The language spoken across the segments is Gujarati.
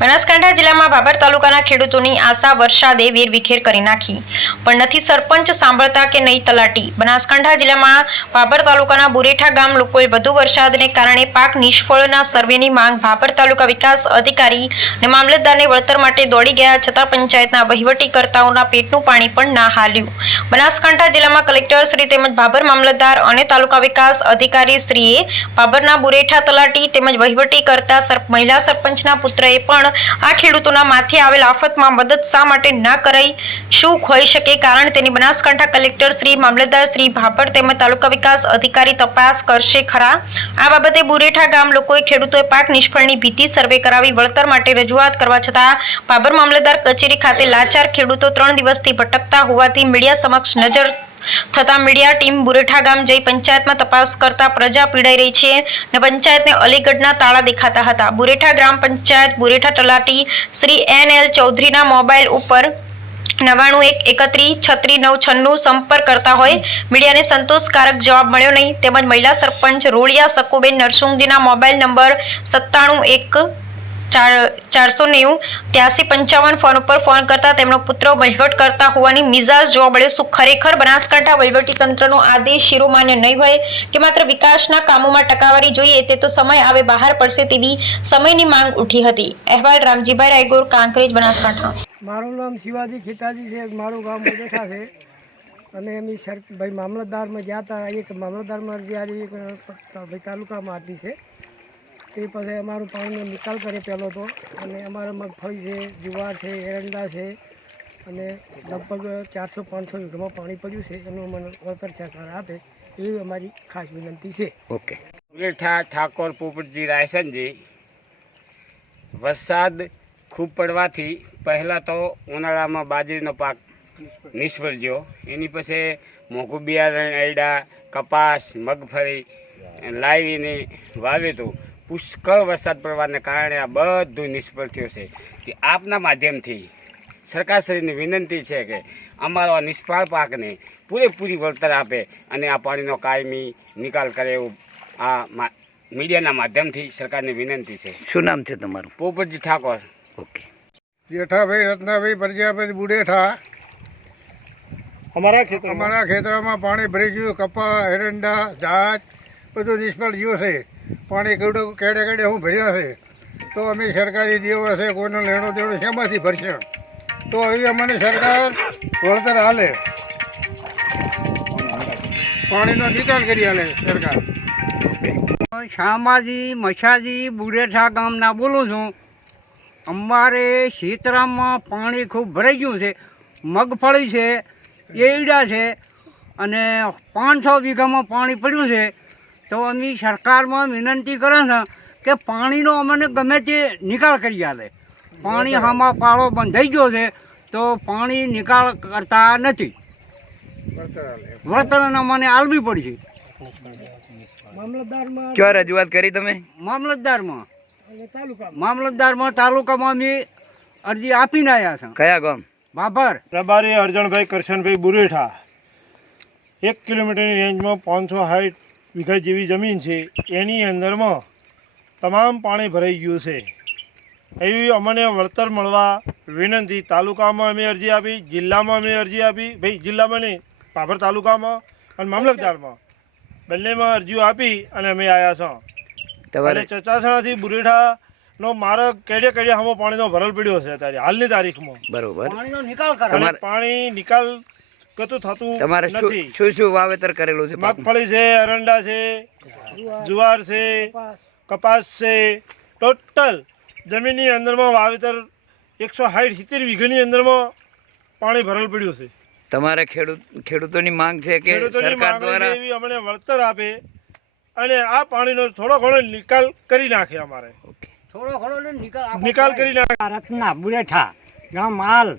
બનાસકાંઠા જિલ્લામાં ભાભર તાલુકાના ખેડૂતોની આશા વરસાદે વેરવિખેર કરી નાખી. પણ નથી સરપંચ સાંભળતા કે નહીં તલાટી. બનાસકાંઠા જિલ્લામાં ભાભર તાલુકાના બુરેઠા ગામ લોકોએ વધુ વરસાદને કારણે પાક નિષ્ફળના સર્વેની માંગ ભાભર તાલુકા વિકાસ અધિકારી અને મામલતદારને વળતર માટે દોડી ગયા, છતાં પંચાયતના વહીવટીકર્તાઓના પેટનું પાણી પણ ના હાલ્યું. બનાસકાંઠા જિલ્લામાં કલેક્ટર શ્રી તેમજ ભાભર મામલતદાર અને તાલુકા વિકાસ અધિકારી શ્રીએ ભાભરના બુરેઠા તલાટી તેમજ વહીવટી કરતા સર- મહિલા સરપંચના પુત્રએ પણ આ ખેડૂતોના માથે આવેલ આફતમાં મદદ શા માટે ન કરાઈ? શું હોઈ શકે? કારણ તેની બનાસકાંઠા કલેક્ટર શ્રી મામલતદાર શ્રી ભાભર તેમજ તાલુકા વિકાસ અધિકારી તપાસ કરશે ખરા. આ બાબતે બુરેઠા ગામ લોકોએ ખેડૂતોએ પાક નિષ્ફળની ભીતિ સર્વે કરાવી વળતર માટે રજૂઆત કરવા છતાં ભાભર મામલતદાર કચેરી ખાતે લાચાર ખેડૂતો ત્રણ દિવસથી ભટકતા હોવાથી મીડિયા સમક્ષ નજર થતા મીડિયા ટીમ બુરેઠા ગામ જઈ પંચાયતમાં તપાસ કરતા પ્રજા પીડાઈ રહી છે અને પંચાયતને અલીગઢના તાળા દેખાતા હતા. બુરેઠા ગ્રામ પંચાયત બુરેઠા તલાટી શ્રી એન એલ ચૌધરીના મોબાઈલ ઉપર નવાણું એક એકત્રીસ છત્રી નવ છન્નું સંપર્ક કરતા હોય મીડિયાને સંતોષકારક જવાબ મળ્યો નહીં. તેમજ મહિલા સરપંચ રોળિયા સકુબેન નરસુંગજીના મોબાઈલ નંબર સત્તાણું એક ચાર, ચારસો નેવું, ત્યાસી પંચાવન ફોન ઉપર ફોન કરતા તેમનો પુત્ર વહીવટ કરતા હોવાની મિજાજ જોવા મળ્યો. શું ખરેખર બનાસકાંઠા વહીવટી તંત્રનો આદેશ શિરોમાન્ય નહીં હોય કે માત્ર વિકાસના કામોમાં ટકાવારી જોઈએ તે તો સમય આવે બહાર પડશે તેવી સમયની માંગ ઉઠી હતી. અહેવાલ રામજીભાઈ રાયગોર, કાંકરેજ, બનાસકાંઠા. મારું નામ શિવાજી ખેતાજી છે, મારું ગામ મુદેઠા છે. અને એમની સર, ભાઈ મામલતદારમાં ગયા હતા, એક મામલતદારમાં એક ભાઈ તાલુકામાં હતી છે. તે પછી અમારું પાણીનો નિકાલ કરે પહેલો તો. અને અમારે મગફળી છે જુવાર છે એરંડા છે. અને લગભગ ચારસો પાંચસો વીઘામાં પાણી પડ્યું છે. એનું મને વળતર સરકાર આપે એવી અમારી ખાસ વિનંતી છે. ઓકે. ઠાકોર પોપટજી રાયસનજી વરસાદ ખૂબ પડવાથી પહેલાં તો ઉનાળામાં બાજરીનો પાક નિષ્ફળ ગયો. એની પછી મોંઘું બિયારણ એરડા કપાસ મગફળી લાવીને વાવેતું પુષ્કળ વરસાદ પડવાને કારણે આ બધું નિષ્ફળ થયું છે. કે આપના માધ્યમથી સરકારશ્રીની વિનંતી છે કે અમારો આ નિષ્ફળ પાકને પૂરેપૂરી વળતર આપે અને આ પાણીનો કાયમી નિકાલ કરે એવું આ મા- મીડિયાના માધ્યમથી સરકારની વિનંતી છે. શું નામ છે તમારું? પોપટજી ઠાકોર. ઓકે. જેઠાભાઈ રત્નાભાઈ પ્રજાપતિ બુડેઠા. અમારા ખેતર અમારા ખેતરમાં પાણી ભરી ગયું કપા એરંડા જાત બધું નિષ્ફળ ગયું છે. પાણી કેવડું કેડે કેડે હું ભર્યા છે. તો અમે સરકારી દેવો છે, કોઈનો લેણો દેણો શેમાંથી ભરશે? તો હવે અમને સરકાર વળતર હાલે પાણીનો નિકાલ કરી હાલે સરકાર. શામાજી મશાજી બુરેઠા ગામના બોલું છું. અમારે શીતરામમાં પાણી ખૂબ ભરાઈ ગયું છે, મગફળી છે એડા છે, અને પાંચસો વીઘામાં પાણી પડ્યું છે. તો અમે સરકારમાં વિનંતી કરે છે કે પાણીનો અમને ગમે તે નિકાલ કરી આલે પાણી આમાં પાળો બંધાઈ ગયો છે તો પાણી નિકાલ કરતા નથી. વળતર વળતર અમને આલવી પડી છે ક્યાં રજૂઆત કરી તમે? મામલતદારમાં. મામલતદારમાં તાલુકામાં અમે અરજી આપીને આવ્યા છે. કયા ગામ? બાબર. પ્રભારી અરજણભાઈ કરશનભાઈ બુરેઠા. એક કિલોમીટરની રેન્જમાં પાંચસો સાઠ વીઘા જેવી જમીન છે એની અંદરમાં તમામ પાણી ભરાઈ ગયું છે. એવી અમને વળતર મળવા વિનંતી તાલુકામાં અમે અરજી આપી જિલ્લામાં અમે અરજી આપી. ભાઈ જિલ્લામાં નહીં પાભર તાલુકામાં અને મામલતદારમાં. બંનેમાં અરજીઓ આપી અને અમે આવ્યા છો. તમારે ચચાસણાથી ચચાસણાથી બુરેઠાનો માર્ગ કેડે કેડે હમો પાણીનો ભરલ પડ્યો છે અત્યારે હાલની તારીખમાં. બરોબર. પાણીનો નિકાલ કરે પાણી નિકાલ કતું થતું તમારે શું શું વાવેતર કરેલું છે મગફળી છે અરંડા છે જુવાર છે કપાસ છે. ટોટલ જમીનની અંદરમાં વાવેતર એકસો સાઠ સિત્તેર વીઘાની અંદરમાં પાણી ભરેલ પડ્યું છે. તમારે ખેડૂત ખેડૂતોની માંગ છે કે ખેડૂતોની સરકાર દ્વારા એવી અમને વળતર આપે અને આ પાણીનો થોડો ઘણો નિકાલ કરી નાખે અમારે. થોડો ઘણો નિકાલ નિકાલ કરી નાખે ભારતના બુલેઠા ગામ માલ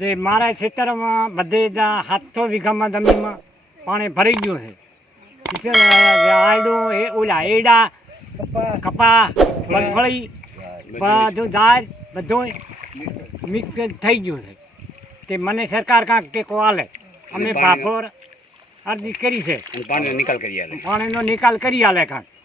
જે મારા ખેતરમાં બધે જ સાતસો વીઘામાં જમીનમાં પાણી ભરાઈ ગયું છે. આડું એ ઓલા એડા કપા. મગફળી બધું દાળ બધું મિક્સ થઈ ગયું છે. તે મને સરકાર કાંક ટેકો આલે. અમે ભાફોર અરજી કરી છે. પાણીનો નિકાલ કરી આલે. પાણીનો નિકાલ કરી આલે કાંઈક